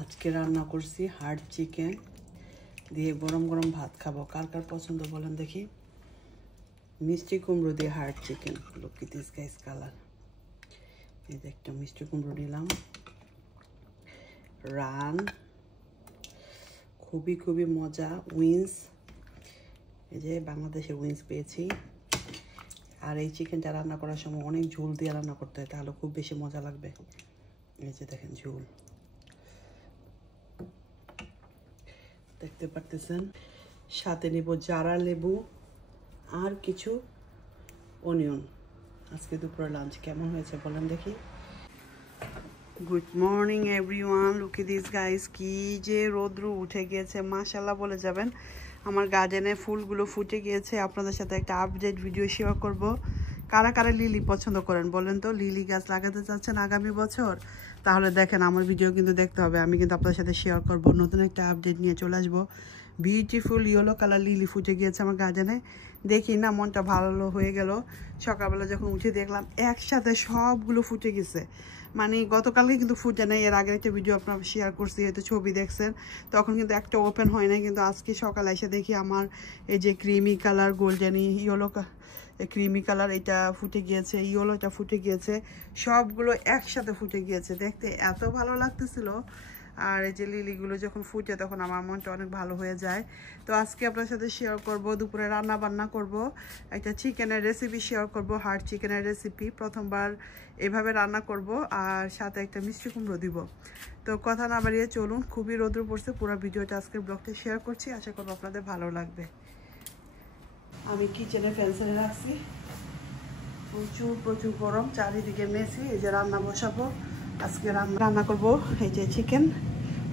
আজকে রান্না করছি হার্ড চিকেন দিয়ে গরম গরম ভাত খাবো। কার কার পছন্দ বলেন দেখি। মিষ্টি কুমড়ো দিয়ে hard chicken. Look at this guys colour. এই যে একটা মিষ্টি কুমড়ো নিলাম। রান খুবই মজা। উইন্স, এই যে বাংলাদেশের উইন্স পেয়েছি। আর এই চিকেনটা রান্না করার সময় অনেক ঝোল দিয়ে রান্না করতে হয়, তাহলে খুব বেশি মজা লাগবে। এই যে দেখেন ঝোল দেখতে পারতেছেন। সাথে নেব জারা লেবু আর কিছু অনিয়ন। আজকে দুপুরে লাঞ্চ কেমন হয়েছে বলেন দেখি। Good morning everyone, look at this guys. কি যে রৌদ্র উঠে গিয়েছে, মাশাআল্লাহ বলে যাবেন। আমার গার্ডেনে ফুলগুলো ফুটে গিয়েছে। আপনাদের সাথে একটা আপডেট ভিডিও শেয়ার করব। কারা কারা লিলি পছন্দ করেন বলেন তো। লিলি গাছ লাগাতে চাচ্ছেন আগামী বছর, তাহলে দেখেন আমার ভিডিও কিন্তু দেখতে হবে। আমি কিন্তু আপনাদের সাথে শেয়ার করব, নতুন একটা আপডেট নিয়ে চলে আসবো। বিউটিফুল ইয়েলো কালার লিলি ফুটে গিয়েছে আমার গার্ডেনে। দেখি না মনটা ভালো হয়ে গেল। সকালবেলা যখন উঠে দেখলাম একসাথে সবগুলো ফুটে গেছে। মানে গতকালকে কিন্তু ফুটে নেই। এর আগের একটা ভিডিও আপনার শেয়ার করছি, হয়তো ছবি দেখছেন, তখন কিন্তু একটা ওপেন হয় নাই। কিন্তু আজকে সকালে এসে দেখি আমার এই যে creamy colour, golden yellow creamy colour, এটা ফুটে গিয়েছে, ইয়েলোটা ফুটে গিয়েছে, সবগুলো একসাথে ফুটে গিয়েছে। দেখতে এত ভালো লাগতেছিল। আর এই যে লিলিগুলো যখন ফুটে তখন আমার মনটা অনেক ভালো হয়ে যায়। তো আজকে আপনার সাথে শেয়ার করব, দুপুরে রান্না বান্না করব, একটা চিকেনের রেসিপি শেয়ার করব, হার্ড চিকেনের রেসিপি। প্রথমবার এভাবে রান্না করব, আর সাথে একটা মিষ্টি কুমড়ো দিব। তো কথা না বাড়িয়ে চলুন। খুবই রৌদ্র পড়ছে, পুরো ভিডিওটা আজকের ব্লগটা শেয়ার করছি, আশা করব আপনাদের ভালো লাগবে। আমি কিচেনে ফ্যান্সে রাখছি, প্রচুর গরম, চারিদিকে মেসি। এই যে রান্না বসাবো, আজকে রান্না করব এই যে চিকেন,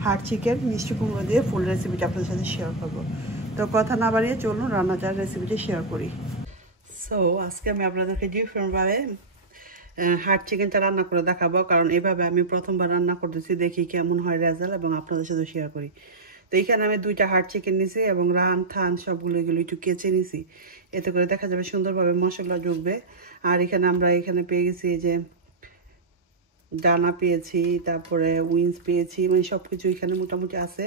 হার্ড চিকেন মিষ্টি কুমড়ো দিয়ে। ফুল রেসিপিটা আপনাদের সাথে শেয়ার করব। তো কথা না বাড়িয়ে চলুন রান্নাটার রেসিপিটা শেয়ার করি। সো আজকে আমি আপনাদেরকে ডিফারেন্টভাবে হার্ড চিকেনটা রান্না করে দেখাবো, কারণ এভাবে আমি প্রথমবার রান্না করতেছি, দেখি কেমন হয় রেজাল্ট, এবং আপনাদের সাথে শেয়ার করি। তো এইখানে আমি 2টা হার্ড চিকেন নিছি এবং রান থান সবগুলো এগুলো একটু কেচে নিছি, এতে করে দেখা যাবে সুন্দরভাবে মশলা ঢুকবে। আর এখানে পেয়ে গেছি এই যে ডানা পেয়েছি, তারপরে উইংস পেয়েছি, মানে সব কিছু এখানে মোটামুটি আছে।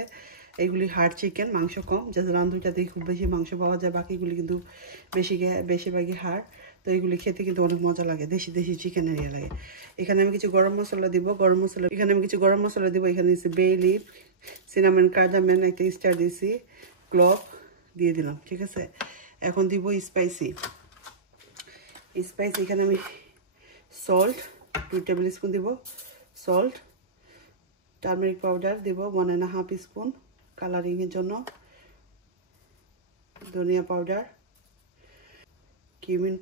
এইগুলি হার্ড চিকেন, মাংস কম, যাতে রান 2টাতেই খুব বেশি মাংস পাওয়া যায়, বাকিগুলি কিন্তু বেশিরভাগই হাড়। তো এইগুলি খেতে কিন্তু অনেক মজা লাগে, দেশি চিকেনের ইয়ে লাগে। এখানে আমি কিছু গরম মশলা দিব। এখানে দিচ্ছি বে লিফ, সিনামন, কার্ডামন, একটা স্টার দিছি, ক্লভ দিয়ে দিলাম, ঠিক আছে। এখন দিব স্পাইসি। এখানে আমি সল্ট 2 টেবিল স্পুন দিব, সল্ট। টার্মেরিক পাউডার দিব 1.5 স্পুন কালারিংয়ের জন্য, ধনিয়া পাউডার, কিউমিন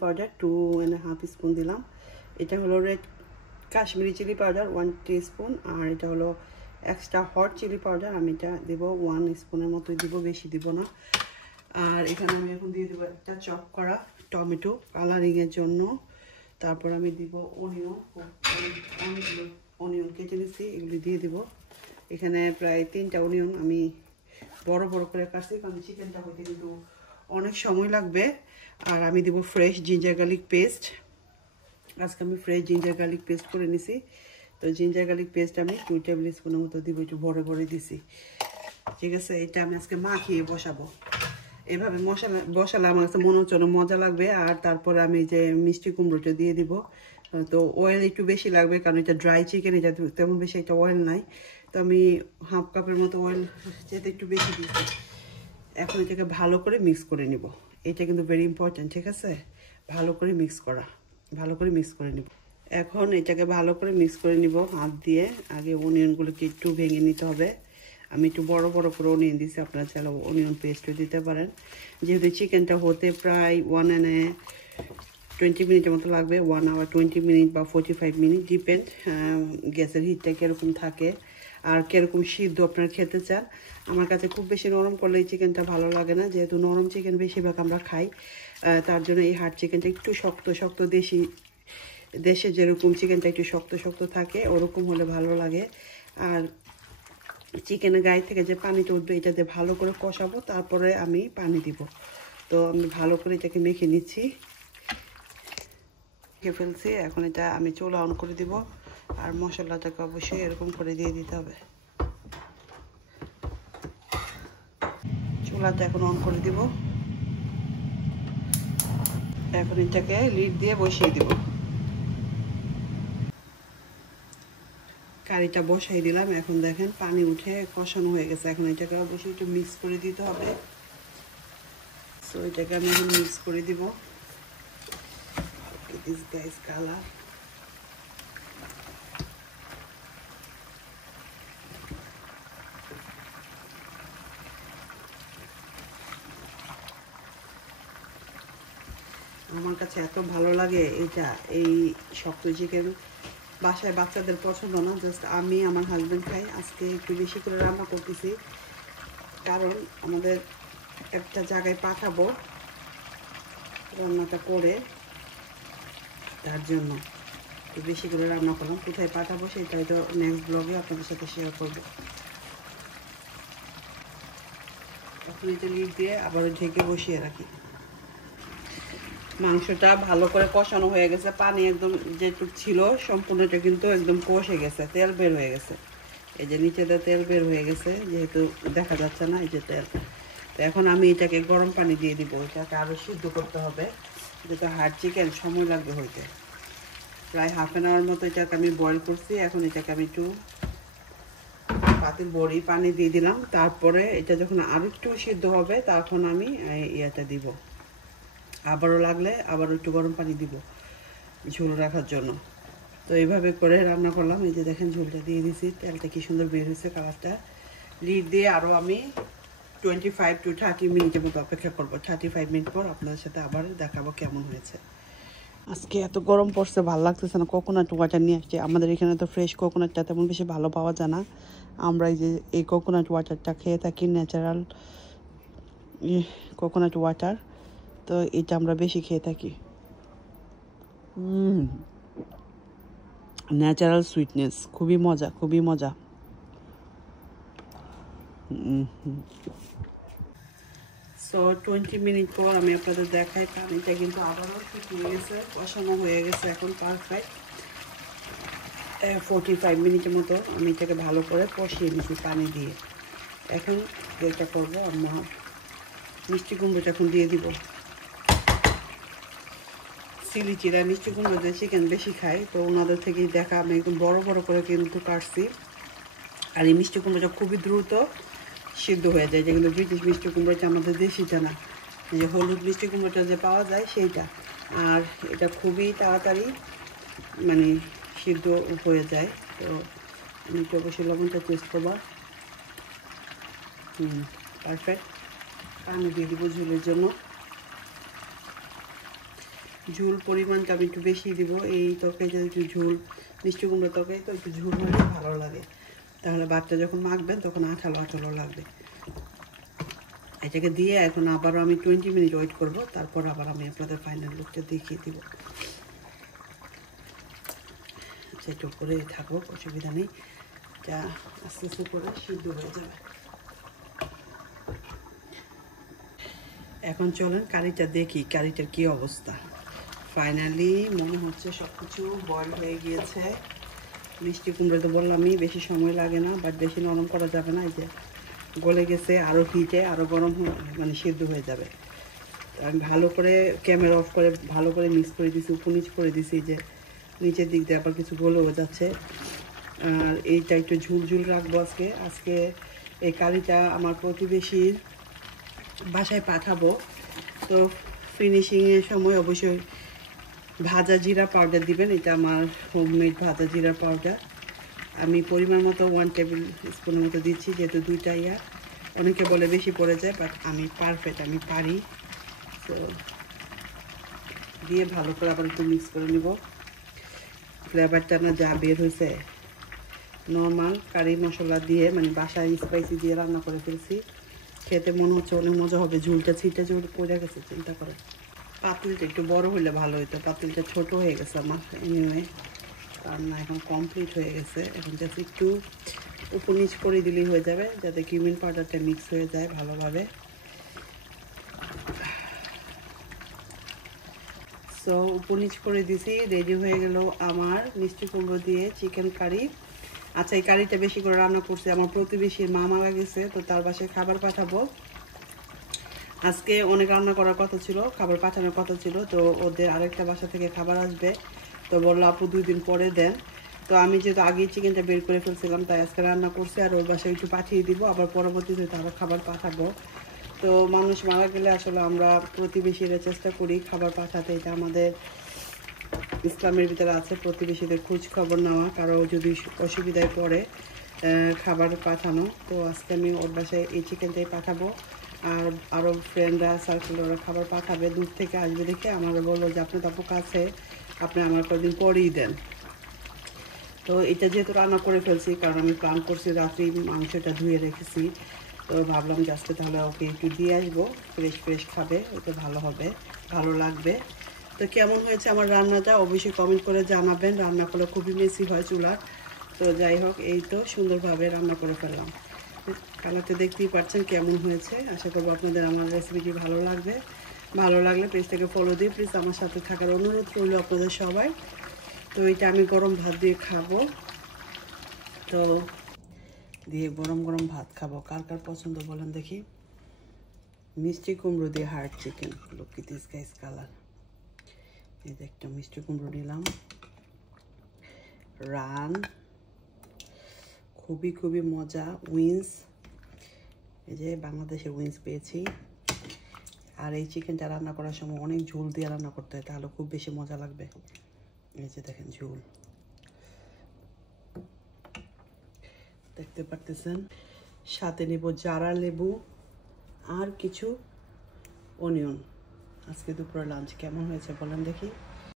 পাউডার 2.5 স্পুন দিলাম। এটা হলো red Kashmiri chilli powder 1 teaspoon, আর এটা হলো এক্সট্রা হট চিলি পাউডার, আমি এটা দেব 1 স্পুনের মতোই দিব, বেশি দিব না। আর এখানে আমি এখন দিয়ে দেবো একটা চপ করা টমেটো কালারিংয়ের জন্য। তারপর আমি দিব অনিয়ন কেটে নিচ্ছি, এগুলি দিয়ে দিব। এখানে প্রায় 3টা অনিয়ন আমি বড় করে কাটছি, কারণ চিকেনটা হইতে কিন্তু অনেক সময় লাগবে। আর আমি দিব ফ্রেশ জিঞ্জার গার্লিক পেস্ট। আজকে আমি ফ্রেশ জিঞ্জার গার্লিক পেস্ট করে নিছি। তো জিঞ্জার গার্লিক পেস্ট আমি 2 টেবিল স্পুনের মতো দিব, একটু বড় দিছি, ঠিক আছে। এটা আমি আজকে মাখিয়ে বসাবো। এভাবে বসালে আমার কাছে মনে হচ্ছে মজা লাগবে। আর তারপরে আমি যে মিষ্টি কুমড়োটা দিয়ে দিব। তো অয়েল একটু বেশি লাগবে, কারণ এটা ড্রাই চিকেন, এটা তেমন বেশি একটা অয়েল নাই। তো আমি হাফ কাপের মতো অয়েল যেতে একটু বেশি দিচ্ছি। এখন এটাকে ভালো করে মিক্স করে নিব। এটা কিন্তু ভেরি ইম্পর্টেন্ট, ঠিক আছে। ভালো করে মিক্স করে নিব। এখন এটাকে ভালো করে মিক্স করে নিব হাত দিয়ে। আগে অনিয়নগুলোকে একটু ভেঙে নিতে হবে। আমি একটু বড় করে অনিয়ন দিচ্ছি, আপনারা চাইলে অনিয়ন পেস্টও দিতে পারেন। যেহেতু চিকেনটা হতে প্রায় 120 মিনিটের মতো লাগবে, 1 আওয়ার 20 মিনিট বা 45 মিনিট, ডিপেন্ড গ্যাসের হিটটা কীরকম থাকে আর কীরকম সিদ্ধ আপনারা খেতে চান। আমার কাছে খুব বেশি নরম করলে এই চিকেনটা ভালো লাগে না, যেহেতু নরম চিকেন বেশিরভাগ আমরা খাই। তার জন্য এই হার্ড চিকেনটা একটু শক্ত দেশে যেরকম চিকেনটা একটু শক্ত থাকে, ওরকম হলে ভালো লাগে। আর চিকেনের গায়ে থেকে যে পানিটা উঠবে, এটাতে ভালো করে কষাবো, তারপরে আমি পানি দিব। তো আমি ভালো করে এটাকে মেখে নিচ্ছি, ফেলছি। এখন এটা আমি চুলা অন করে দিব। আর মশলাটাকে অবশ্যই এরকম করে দিয়ে দিতে হবে। চুলাটা এখন অন করে দিব। এখন এটাকে লিড দিয়ে বসিয়ে দিব। কারিটা বসাই দিলাম। এখন দেখেন পানি উঠে কষানো হয়ে গেছে। এখন এটাকে অবশ্যই একটু মিক্স করে দিতে হবে। সো এটাকে আমি এখন মিক্স করে দিব। This guys colour. আমার কাছে এত ভালো লাগে এটা, এই শক্ত চিকেন। বাসায় বাচ্চাদের পছন্দ না, জাস্ট আমি আমার হাজব্যান্ড খাই। আজকে একটু বেশি করে রান্না করতেছি, কারণ আমাদের একটা জায়গায় পাঠাবো রান্নাটা করে, তার জন্য একটু বেশি করে রান্না করলাম। কোথায় পাঠাবো সেটা হয়তো নেক্সট ব্লগে আপনাদের সাথে শেয়ার করবো। এখন এটা লিড দিয়ে আবারও ঢেকে বসিয়ে রাখি। মাংসটা ভালো করে কষানো হয়ে গেছে। পানি একদম যেটুক ছিল সম্পূর্ণটা কিন্তু একদম কষে গেছে, তেল বের হয়ে গেছে। এই যে নিচেতে তেল বের হয়ে গেছে, যেহেতু দেখা যাচ্ছে না এই যে তেল। তো এখন আমি এটাকে গরম পানি দিয়ে দিব। এটাকে আরও সিদ্ধ করতে হবে, যেটা হার্ড চিকেন সময় লাগবে হইতে। প্রায় হাফ অ্যান আওয়ার মতো এটাকে আমি বয়েল করছি। এখন এটাকে আমি একটু পাতিল বড়ি পানি দিয়ে দিলাম। তারপরে এটা যখন আরও একটু সিদ্ধ হবে তখন আমি ইয়েটা দিব। আবারও লাগলে আবারও একটু গরম পানি দিব ঝোল রাখার জন্য। তো এইভাবে করে রান্না করলাম। এই যে দেখেন ঝোলটা দিয়ে দিছি, তেলটা কি সুন্দর বের হয়েছে কালারটা। লিড দিয়ে আরও আমি 25 to 30 মিনিটের মতো অপেক্ষা করবো। 35 মিনিট পর আপনাদের সাথে আবার দেখাবো কেমন হয়েছে। আজকে এত গরম পড়ছে, ভালো লাগতেছে না। কোকোনাট ওয়াটার নিয়ে আসছে। আমাদের এখানে তো ফ্রেশ কোকোনাটটা তেমন বেশি ভালো পাওয়া যায় না। আমরা এই যে এই কোকোনাট ওয়াটারটা খেয়ে থাকি, ন্যাচারাল কোকোনাট ওয়াটার। তো এটা আমরা বেশি খেয়ে থাকি। ন্যাচারাল সুইটনেস, খুবই মজা, খুবই মজা। সো 20 মিনিট পর আমি আপনাদের দেখাই। পানিটা কিন্তু আবারও শুকিয়ে গেছে, কষানো হয়ে গেছে এখন পারফেক্ট। 45 মিনিটের মতো আমি এটাকে ভালো করে কষিয়ে নিয়েছি পানি দিয়ে। এখন যেটা করবো, আমরা মিষ্টি কুমড়োটা এখন দিয়ে দিব। চিলি চিরা মিষ্টি কুমড়ো দিয়ে চিকেন বেশি খাই, তো ওনাদের থেকেই দেখা আমি একদম বড় বড় করে কিন্তু কাটছি। আর এই মিষ্টি কুমড়োটা খুবই দ্রুত সিদ্ধ হয়ে যায়, যেগুলো ব্রিটিশ মিষ্টি কুমড়োটা, আমাদের দেশিটা না। এই যে হলুদ মিষ্টি কুমড়োটা যে পাওয়া যায় সেইটা। আর এটা খুবই তাড়াতাড়ি মানে সিদ্ধ হয়ে যায়। তো আমি একটু অবশ্যই লবণটা টেস্ট করবো। পারফেক্ট। পানি দিয়ে দিব ঝোলের জন্য। ঝোল পরিমাণটা আমি একটু বেশি দিব। এই তরকারিটা একটু ঝোল, মিষ্টি কুমড়ো তরকারি তো একটু ঝোল হলে ভালো লাগে, তাহলে ভাতটা যখন মাখবেন তখন আঠালো আঠালো লাগবে। এটাকে দিয়ে এখন আবারও আমি 20 মিনিট ওয়েট করব। তারপর আবার আমি আপনাদের ফাইনাল লুকটা দেখিয়ে দিব। সেটা করে থাকবো, অসুবিধা নেই। যা আস্তে আস্তে করে সিদ্ধ হয়ে যাবে। এখন চলেন কারিটা দেখি, কারিটার কি অবস্থা। ফাইনালি মনে হচ্ছে সব কিছু বয়েল হয়ে গিয়েছে। মিষ্টি কুমড়ো তো বললামই বেশি সময় লাগে না, বাট বেশি নরম করা যাবে না। এই যে গলে গেছে, আরও হিটে আরও গরম মানে সিদ্ধ হয়ে যাবে। আমি ভালো করে ক্যামেরা অফ করে ভালো করে মিক্স করে দিছি, উপর নিচ করে দিছি। যে নিচের দিক দিয়ে আবার কিছু গলেও যাচ্ছে। আর এইটা একটু ঝুল ঝুল রাখবো আজকে। আজকে এই কারিটা আমার প্রতিবেশীর বাসায় পাঠাবো। তো ফিনিশিংয়ের সময় অবশ্যই ভাজা জিরা পাউডার দিবেন। এটা আমার হোমমেড ভাজা জিরা পাউডার। আমি পরিমাণ মতো 1 টেবিল স্পুনের মতো দিচ্ছি, যেহেতু দুইটা অনেকে বলে বেশি পড়ে যায়, বাট আমি পারফেক্ট, আমি পারি। তো দিয়ে ভালো করে আবার একটু মিক্স করে নিব। ফ্লেভারটা না যা বের হয়েছে, নর্মাল কারি মশলা দিয়ে মানে বাসায় স্পাইসি দিয়ে রান্না করে ফেলছি। খেতে মনে হচ্ছে অনেক মজা হবে। ঝুলটা ছিটে ঝুল পড়ে গেছে, চিন্তা করে। পাতিলটা একটু বড় হলে ভালো হতো, পাতিলটা ছোট হয়ে গেছে আমার। এনিওয়ে রান্না এখন কমপ্লিট হয়ে গেছে। এখন জাস্ট একটু উপর নিচ করে দিলেই হয়ে যাবে, যাতে কিউমিন পাউডারটা মিক্স হয়ে যায় ভালোভাবে। সো সো উপর নিচ করে দিছি, রেডি হয়ে গেল আমার মিষ্টি কুমড়ো দিয়ে চিকেন কারি। আচ্ছা, এই কারিটা বেশি করে রান্না করছি, আমার প্রতিবেশীর মা মারা গেছে, তো তার বাসায় খাবার পাঠাবো। আজকে অনেক রান্না করার কথা ছিল, খাবার পাঠানোর কথা ছিল, তো ওদের আরেকটা বাসা থেকে খাবার আসবে, তো বললো আপু 2 দিন পরে দেন। তো আমি যেহেতু আগেই চিকেনটা বের করে ফেলছিলাম, তাই আজকে রান্না করছি, আর ওর বাসায় একটু পাঠিয়ে দিব, আবার পরবর্তীতে আবার খাবার পাঠাবো। তো মানুষ মারা গেলে আসলে আমরা প্রতিবেশীরা চেষ্টা করি খাবার পাঠাতে, এটা আমাদের ইসলামের ভিতরে আছে, প্রতিবেশীদের খোঁজ খবর নেওয়া, কারো যদি অসুবিধায় পড়ে খাবার পাঠানো। তো আজকে আমি ওর বাসায় এই চিকেনটাই পাঠাবো, আর আরও ফ্রেন্ডরা সার্কেলে ওরা খাবার পাঠাবে, দূর থেকে আসবে দেখে আমারা বললো যে আপনি তো কাছে, আপনি আমার কদিন পরেই দেন। তো এটা যেহেতু রান্না করে ফেলছি, কারণ আমি প্ল্যান করছি রাত্রি মাংসটা ধুয়ে রেখেছি, তো ভাবলাম যে আজকে তাহলে ওকে একটু দিয়ে আসবো, ফ্রেশ ফ্রেশ খাবে, ওটা ভালো হবে, ভালো লাগবে। তো কেমন হয়েছে আমার রান্নাটা অবশ্যই কমেন্ট করে জানাবেন। রান্না করলে খুবই মেসি হয় চুলার, তো যাই হোক এই তো সুন্দরভাবে রান্না করে ফেললাম। কালারটা দেখতেই পাচ্ছেন কেমন হয়েছে। আশা করবো আপনাদের আমার রেসিপিটি ভালো লাগবে। ভালো লাগলে পেজটাকে ফলো দিয়ে প্লিজ আমার সাথে থাকার অনুরোধ রইল আপনাদের সবাই। তো এটা আমি গরম ভাত দিয়ে খাবো, তো দিয়ে গরম গরম ভাত খাবো। কার কার পছন্দ বলেন দেখি। মিষ্টি কুমড়ো দিয়ে hard chicken, look at this guys colour. এই যে একটা মিষ্টি কুমড়ো নিলাম, রান, খুবই খুবই মজা। উইন্স, এই যে বাংলাদেশের উইন্স পেয়েছি। আর এই চিকেনটা রান্না করার সময় অনেক ঝোল দিয়ে রান্না করতে হয়, তাহলে খুব বেশি মজা লাগবে। এই যে দেখেন ঝোল, দেখতে পারতেছেন। সাথে নেব জারা লেবু আর কিছু অনিয়ন। আজকে দুপুরে লাঞ্চ কেমন হয়েছে বলেন দেখি।